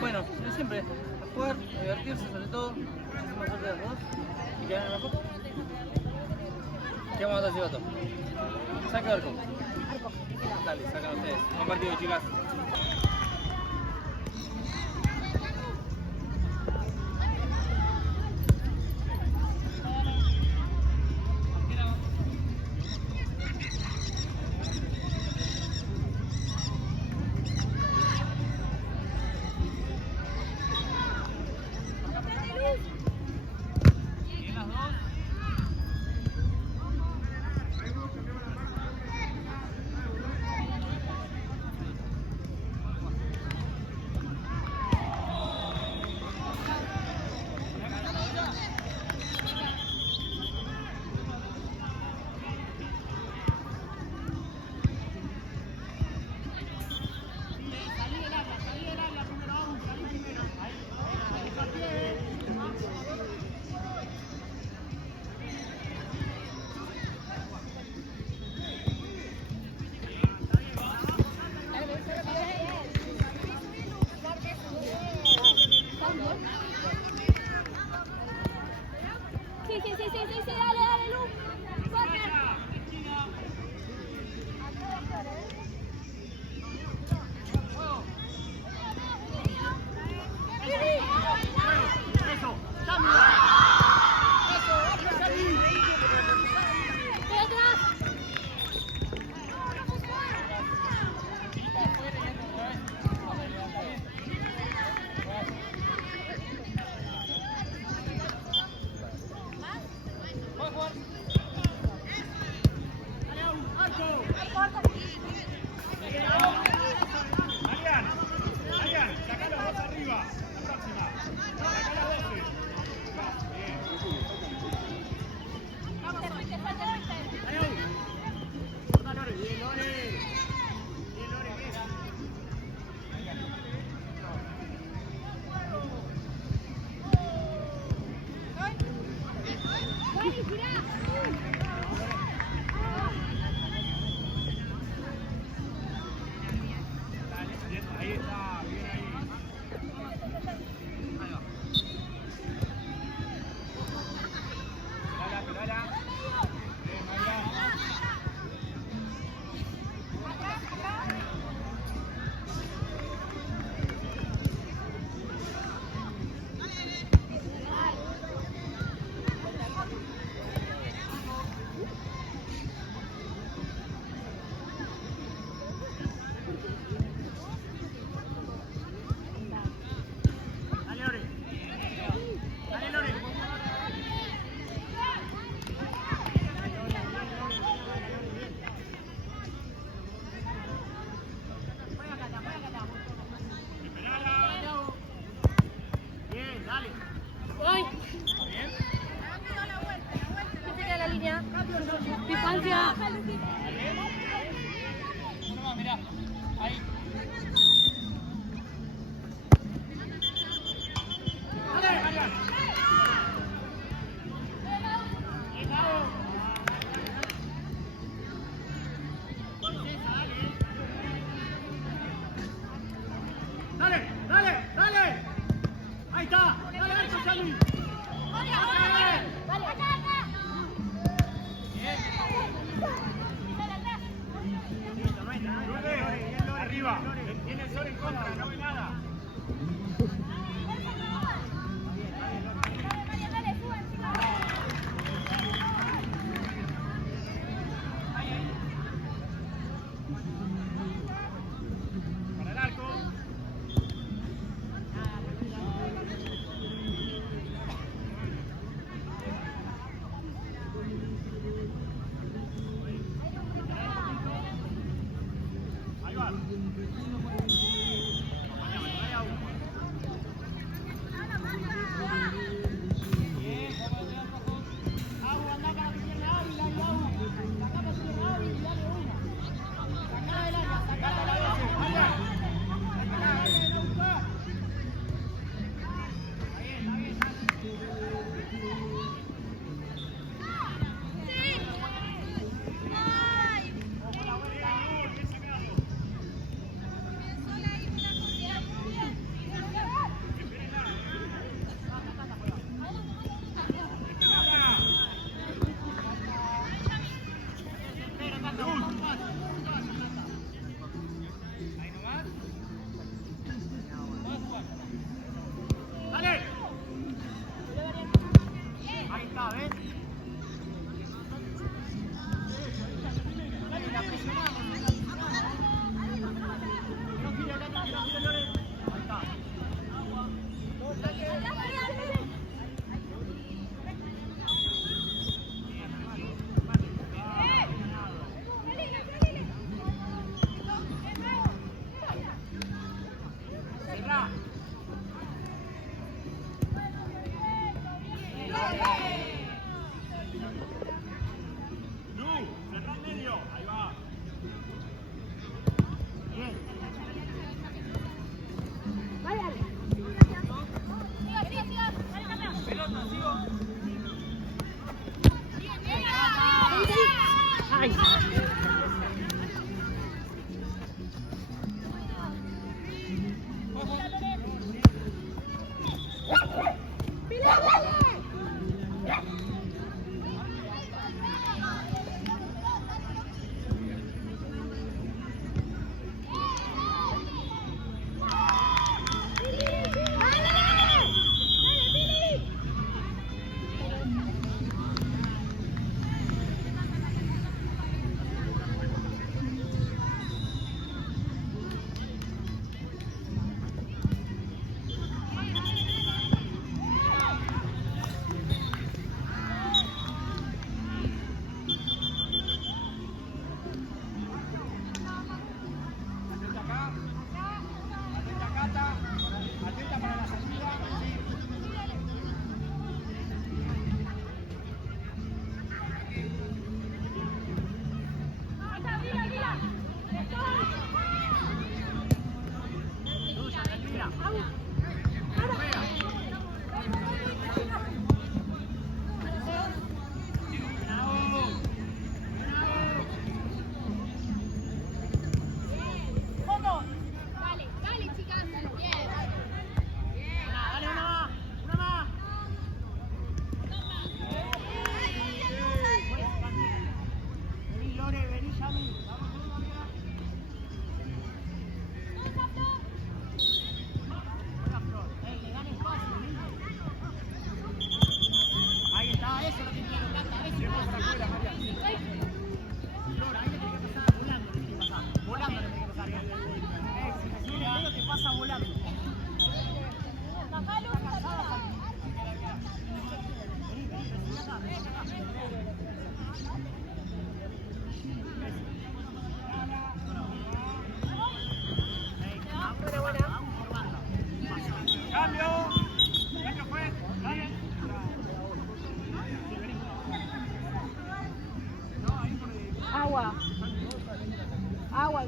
Bueno, yo siempre, a jugar, a divertirse sobre todo, muchísima suerte a los dos y que ganen la copa. ¿Qué vamos a hacer, Vato? Saque arco. Dale, sacan ustedes. Buen partido, chicas. Sí, dale, Lu. Distancia. Mirá, ahí. Tiene el sol en contra, no ve nada. Para el arco. Ahí va. Agua. Agua.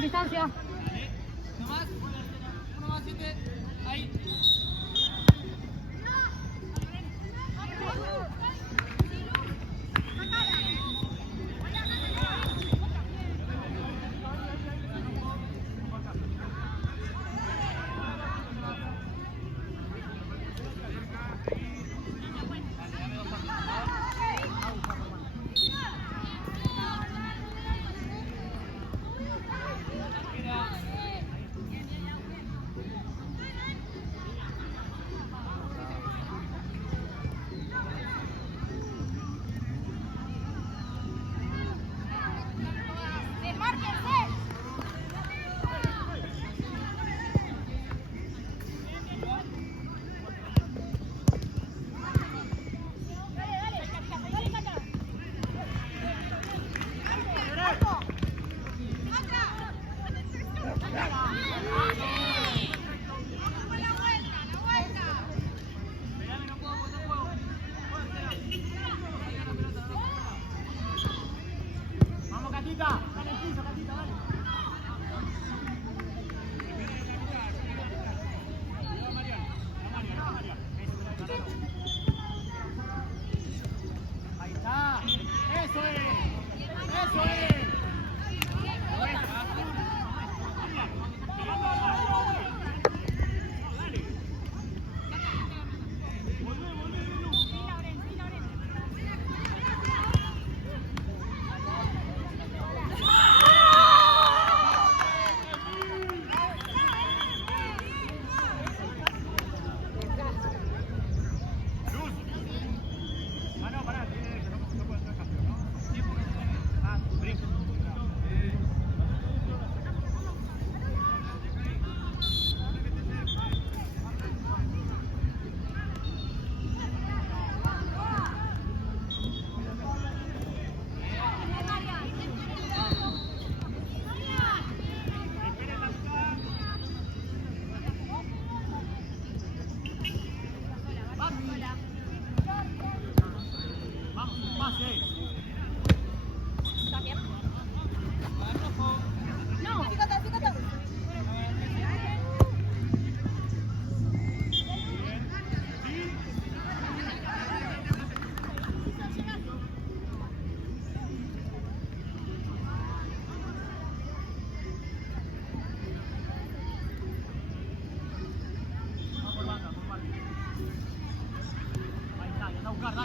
Distancia. ¿No más? Uno más, 7. Ahí.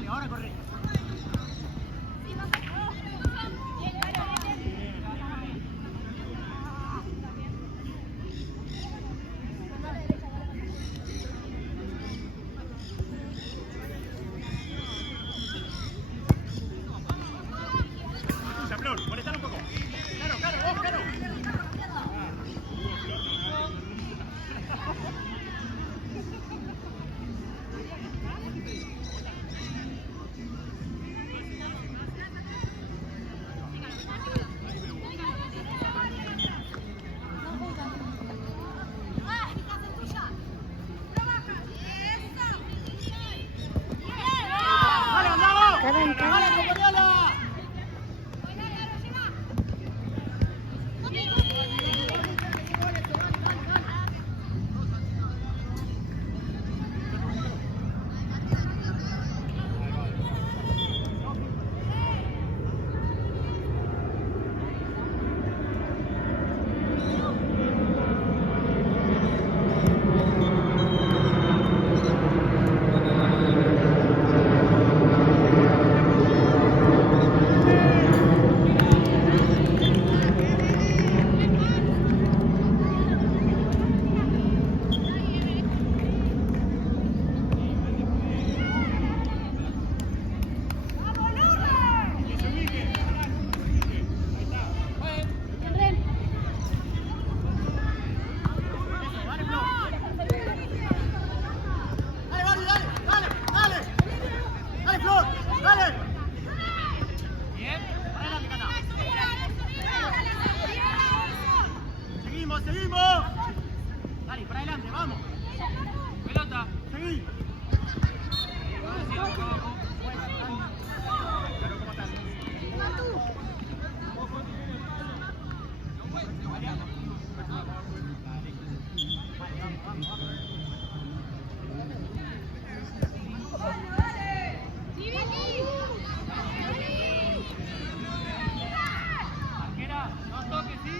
ahora corre. Molestalo un poco. Claro, vos, claro. Dale, andamos. Dale, compañera. Dale, Flor, dale. Bien, para adelante, Cata. Seguimos. Dale, para adelante, vamos. Pelota. Seguí. Arquera, no toques, ¿sí?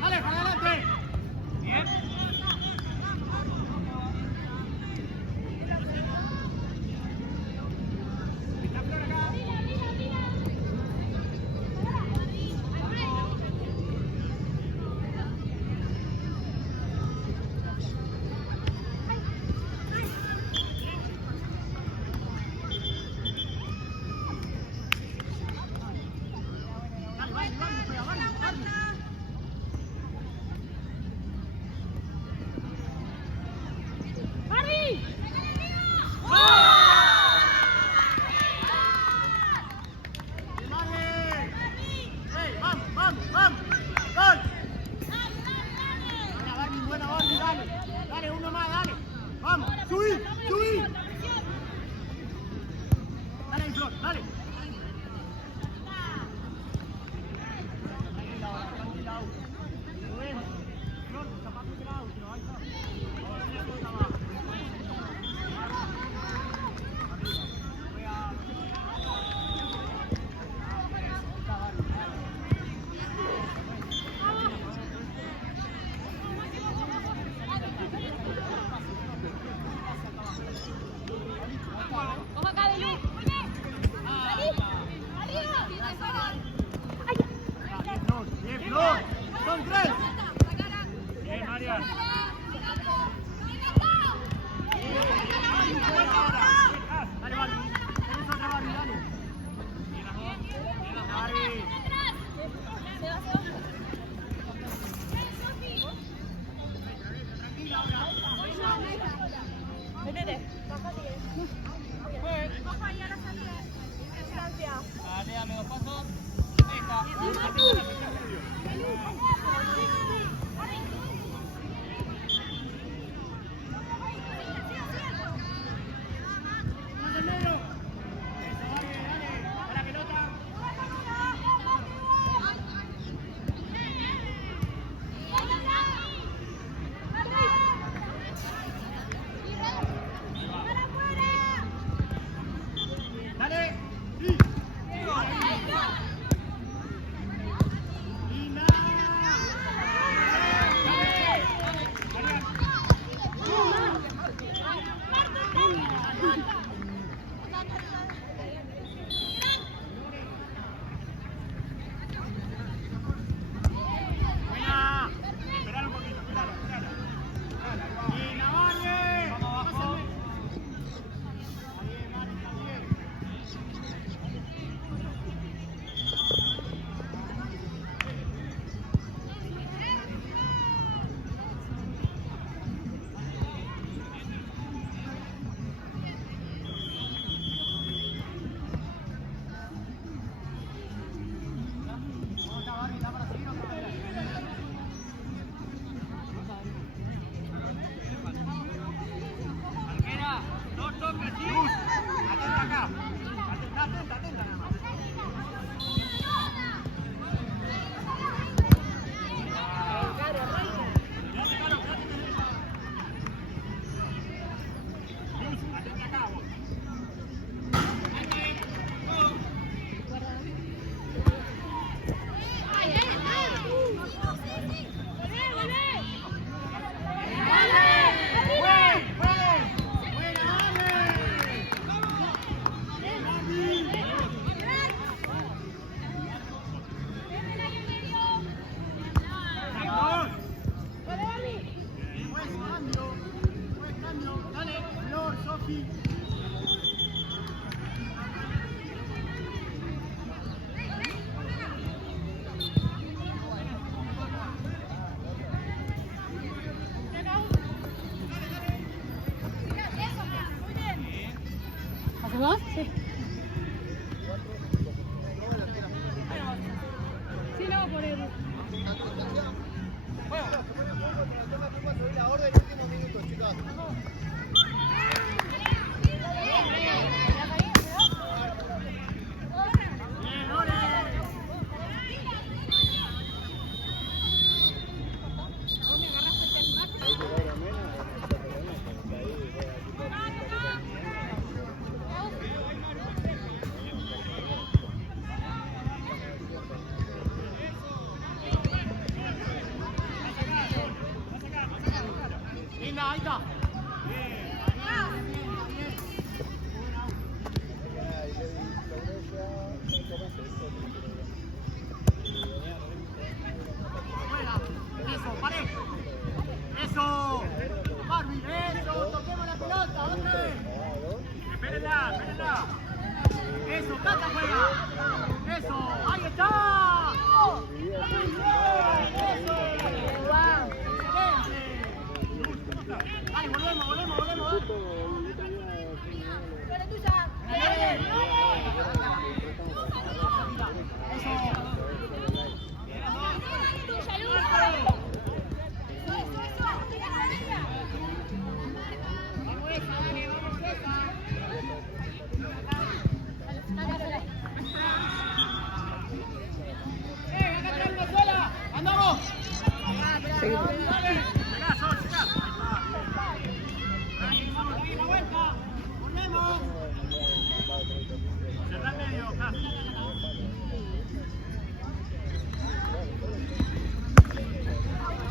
Dale, para adelante. Bien. Está Flor acá. Dale, uno más, dale. Vamos, subí. Dale, Flor, dale. Tranquila. Rubén, Flor, zapato de lado, pero ahí está. Bien, Flor. Son 3. Bien, Marian. Dale, Barbie. Tenés otra Barbie, dale. Barbie. Tranquila, ahora. Vete. ¿Vos? Sí. Sí, no, por el... La orden en último minuto, chicos. Linda, ahí está. Buena. Eso, pared. Eso. Barbie, eso. Toquemos la pelota, hombre. Espérenla, espérenla. Eso, Cata juega. Eso, ahí está. Dale, volvemos. ¡Andamos! La vuelta, volvemos. Cerrá el medio, acá.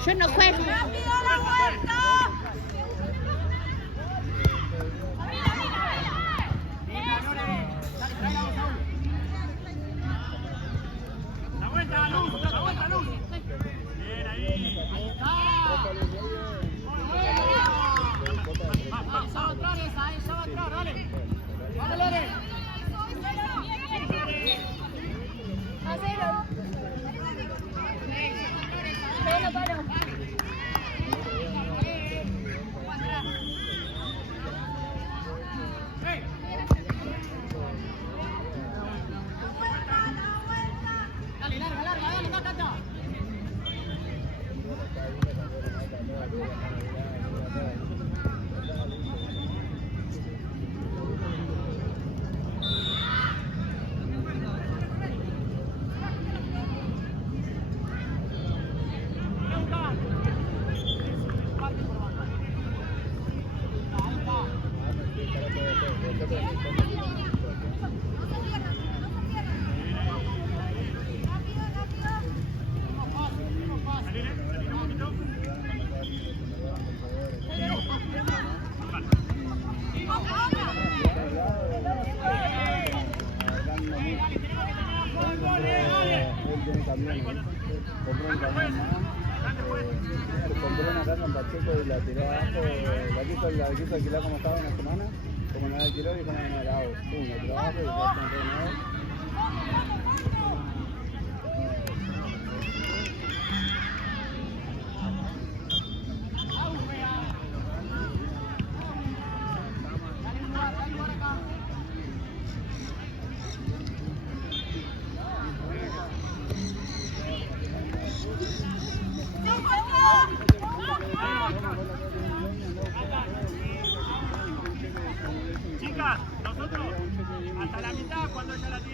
Yo no juego. ¡Rápido la vuelta! La vuelta, Luz. Bien ahí. Ahí está. Esa va a entrar, esa va a entrar, dale. Dale, Lore. Dale, larga, Tata. Compró una casa en Pacheco y la tiró abajo, la quiso alquilar como estaba una semana, como no la alquiló dijo no la hago, pum, la tiró abajo y la compró de nuevo. Chicas, nosotros hasta la mitad cuando ella la tiene.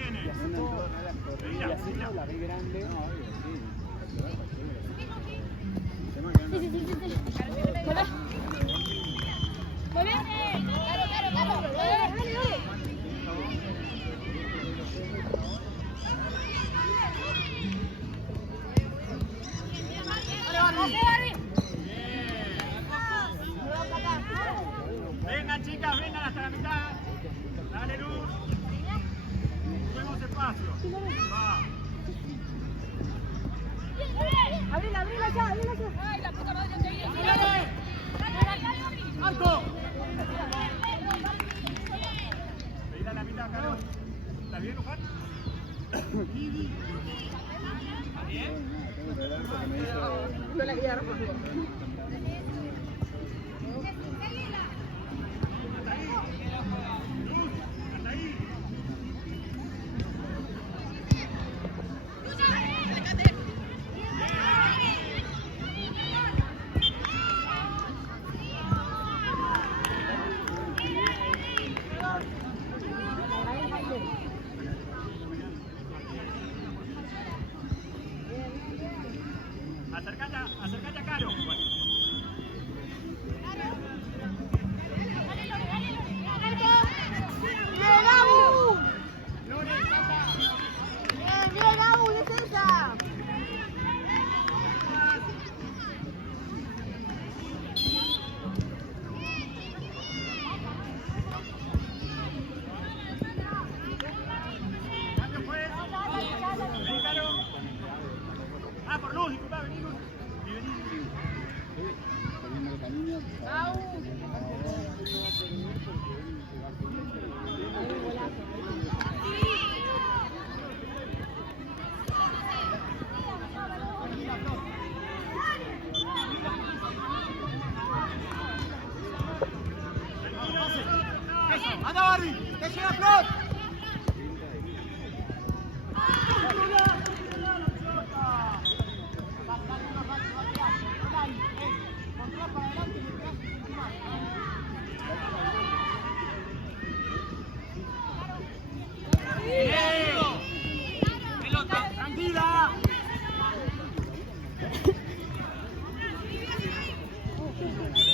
Tranquila.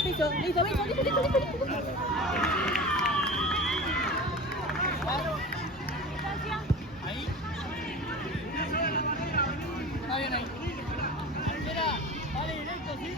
Listo, listo, listo. Ahí. Está bien ahí. Arquera, vale directo, ¿sí?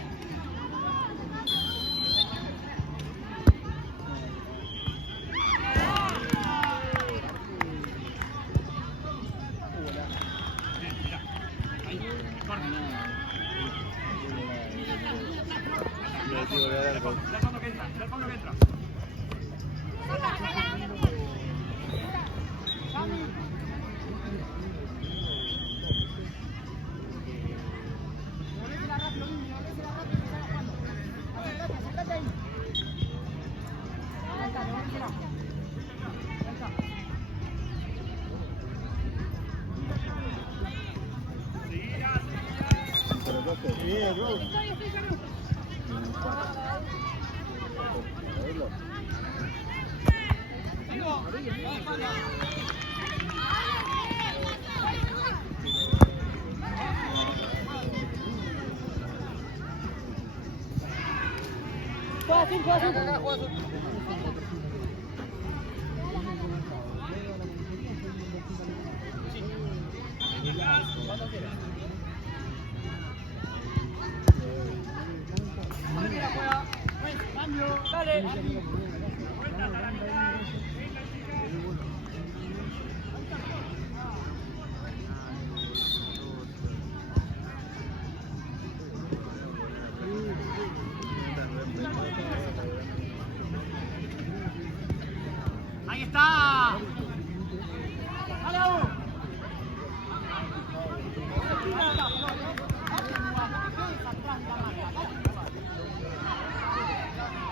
Ahí está.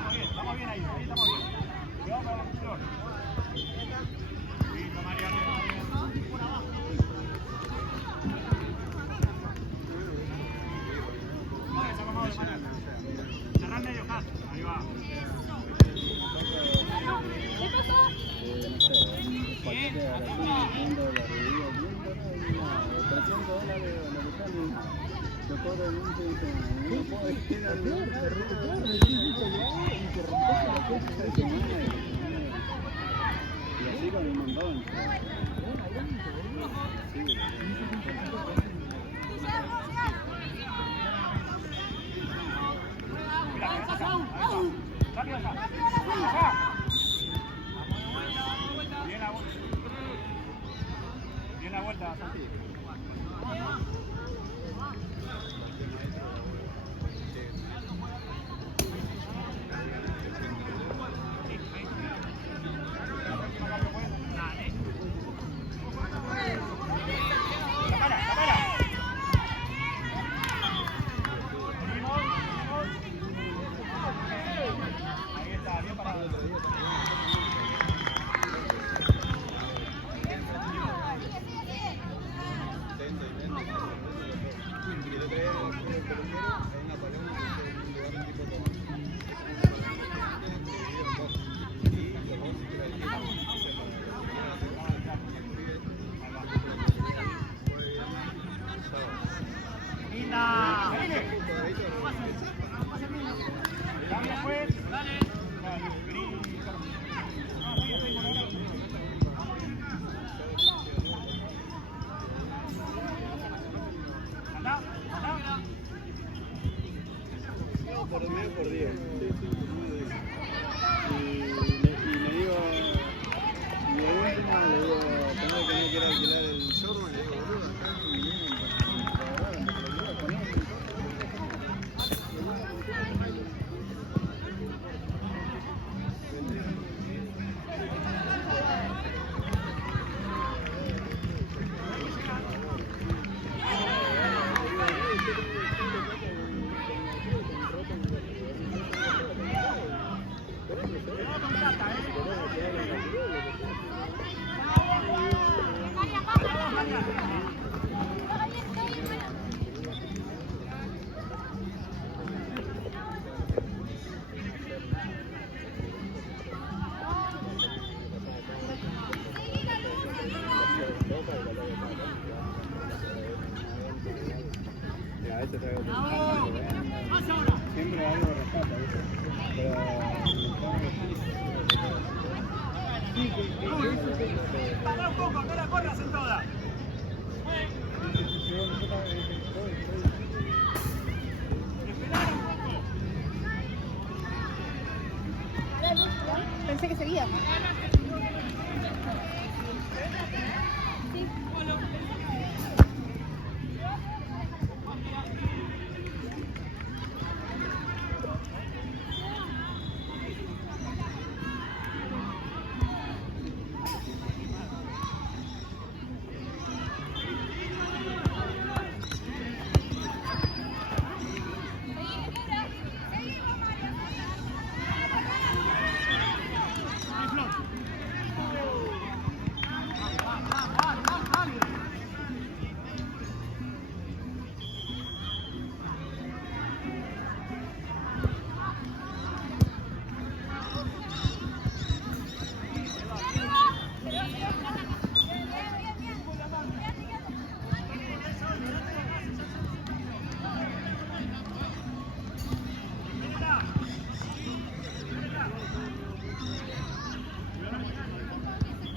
¡Dale, estamos bien ahí, estamos bien. Cuidado con el flor. Listo, María. Cerrar medio caso. Ahí va. ¿Qué pasó? No sé, un paquete de Brasil, viendo la revista, $300 de la Luciana. Yo cobro en un no puedo decir al de y así con un montón. Bien la vuelta, Santi. Ahí está, bien parado. Linda. Dale, pues. Dale. Anda, anda. Por medio por día. Y me digo, y de última le digo, tengo que ir a alquilar el showroom, le digo, boludo, acá Para un poco, no la corras en toda. Esperar un poco. Pensé que seguía.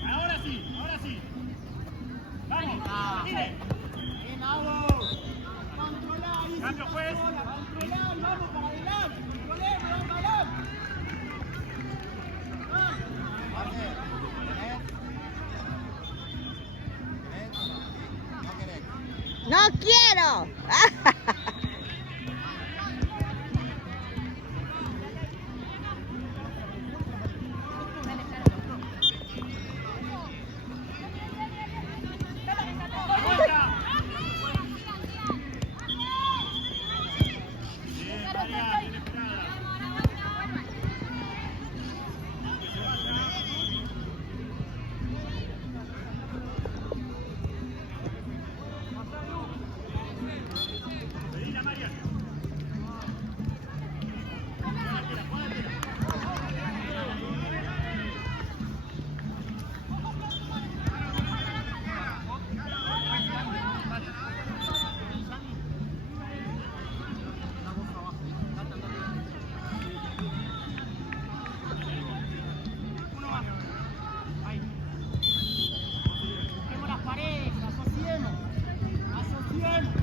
Ahora sí, ahora sí. Vamos, tire. Cambio, juez. Vamos para adelante, controlemos, vamos para adelante. ¡No quiero! Vuelta. Bien, María, bien esperada. Medina, María. Uno más. Ahí. Toquemos las paredes, asociemos. Asociemos.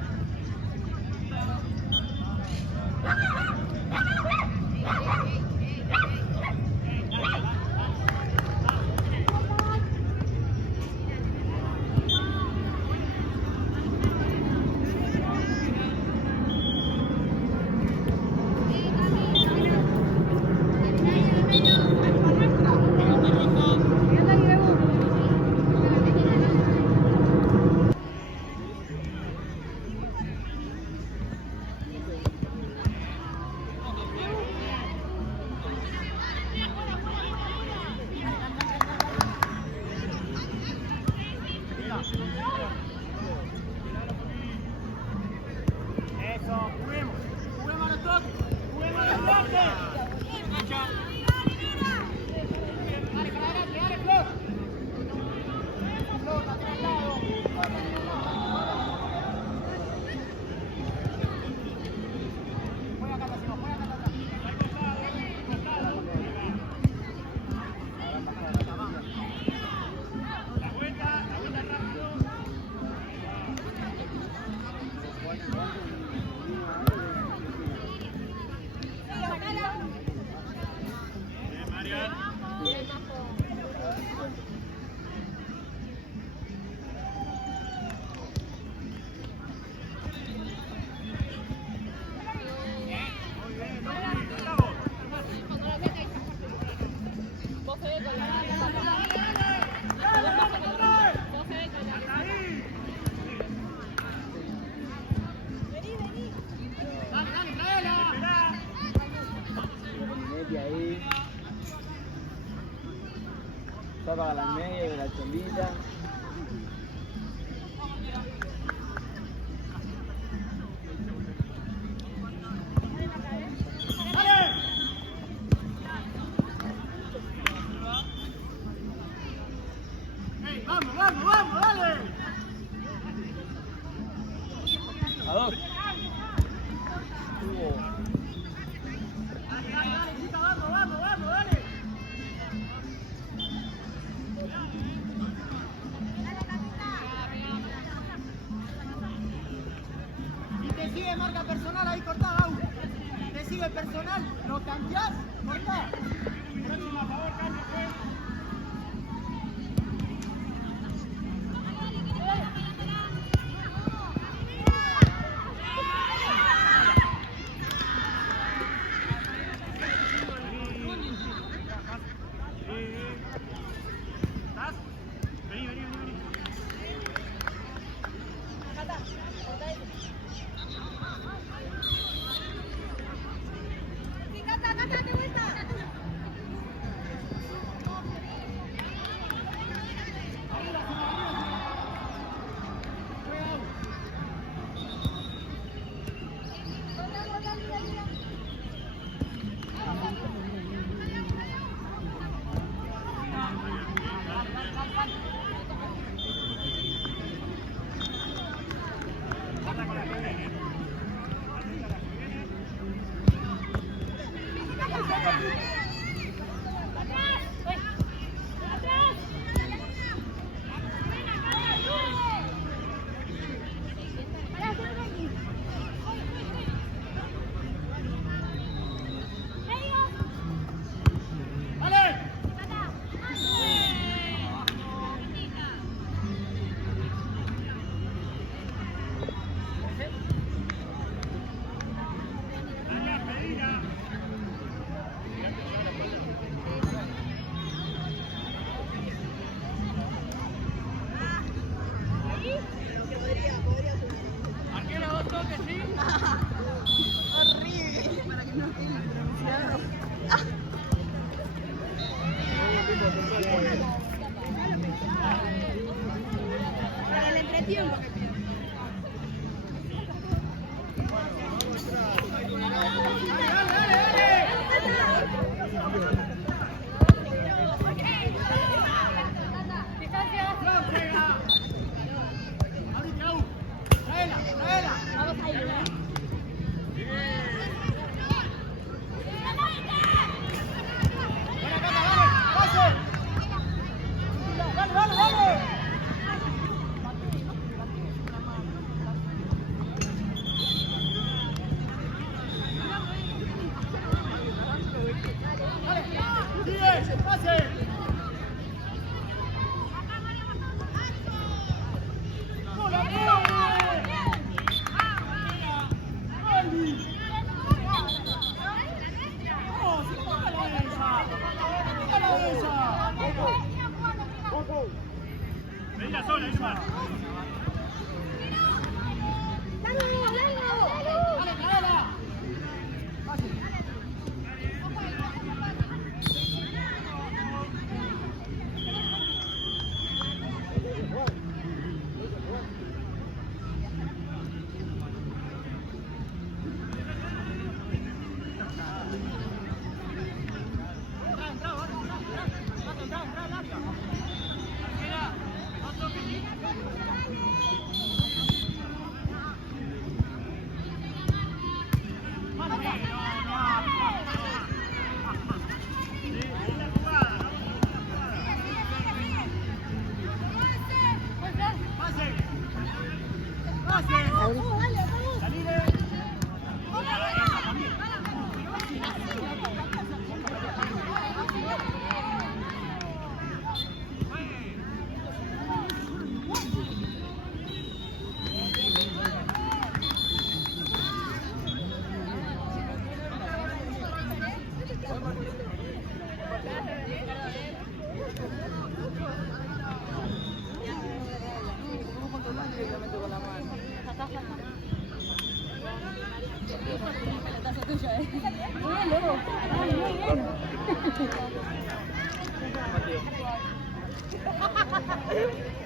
Eso, juguemos. Juguemos a los toques. Juguemos a los toques. Dale, para adelante, dale, Flor. Flor, para atrás, lado. Juega acá, Tassimo, juega acá, La vuelta rápido. Bien, Marian. Muy bien, bravo. Vos se ve con la... Vos se ve con la... Ahí. dale, dale, traela. Esperá. Media ahí. Toca la media de la chombita. Dale. Ey, vamos, vamos, vamos, dale. A dos. Dale, dale, dale, chica, vamos, vamos, vamos, dale. personal ahí, cortá, Gau. Te sigue el personal, lo cambiás, cortá. Próxima, a favor, cambio, pues. Para el entretiempo que pido. Venga sola, Ismar. Muy bien.